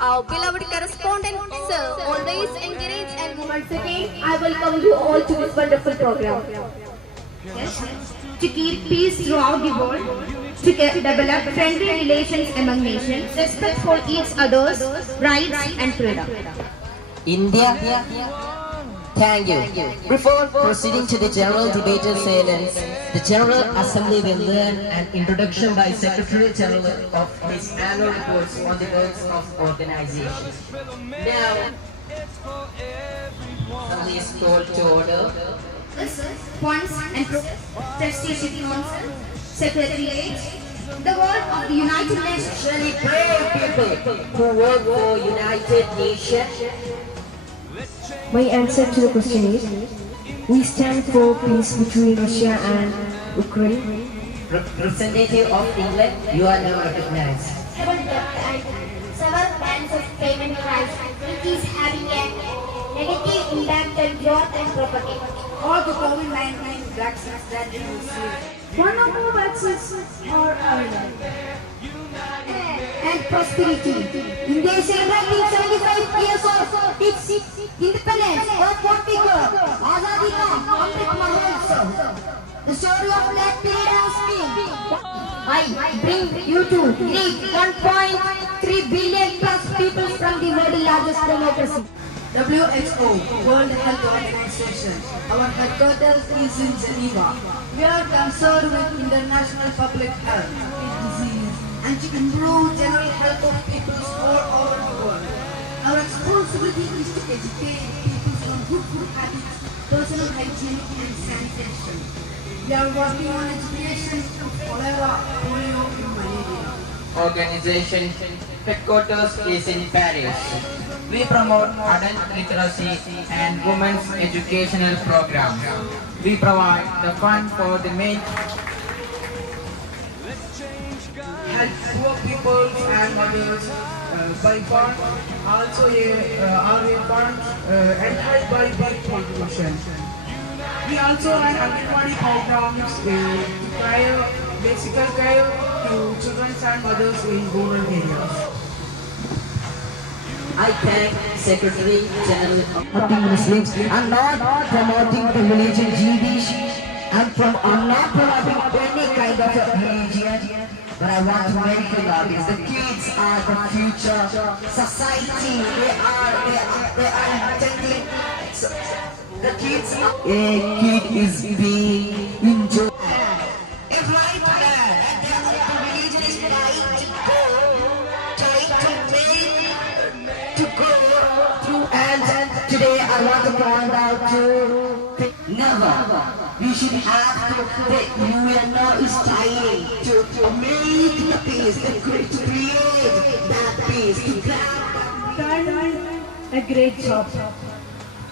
Our beloved correspondent, sir, always encourage and once again, I welcome you all to this wonderful program. Yes, to keep peace throughout the world, to develop friendly relations among nations, respect for each other's rights and freedom. India, thank you. Before proceeding to the general debater silence, the General Assembly will learn an introduction by Secretary General of his annual reports on the works of organization. Now, Assembly is called to order. Points and Prestige Council, Secretariat, the work of the United Nations. Really brave people who work for United Nations. My answer to the question is, we stand for peace between Russia and Ukraine. Representative of England, you are now recognized. Several kinds of payment crisis, which is having a negative impact on growth and property. All the COVID-19 vaccines that we receive. One or more vaccines are available. And prosperity. India is celebrating 75 years of its independence. Or what we call Azadi Ka Amrit Mahotsav. The story of that period has been. I bring you to greet 1.3 billion plus people from the world's largest democracy. WHO, World Health Organization. Our headquarters is in Geneva. We are concerned with international public health, disease, and to improve general health of people all over the world. Our responsibility is to educate people on good food habits, personal hygiene, and sanitation. We are working on education of cholera, polio, and malaria. Organization headquarters is in Paris. We promote adult literacy and women's educational programs. We provide the fund for the main Help poor people and mothers by fund, also a fund anti-by pollution. We also run Anganwadi programs to basic care to children and mothers in rural areas. I thank Secretary General of Muslims. I'm not promoting the religion Jewish. I'm not promoting any kind of religion. But I want to make it obvious. The kids are the future society. They are intending. So, the kids are. A kid is being enjoyed. If right man and the religion is right to go through, and today I want to point out to never. We should have to, the UNO is trying to make the peace, to create that peace, to grab. Done a great job.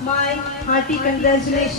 My hearty congratulations.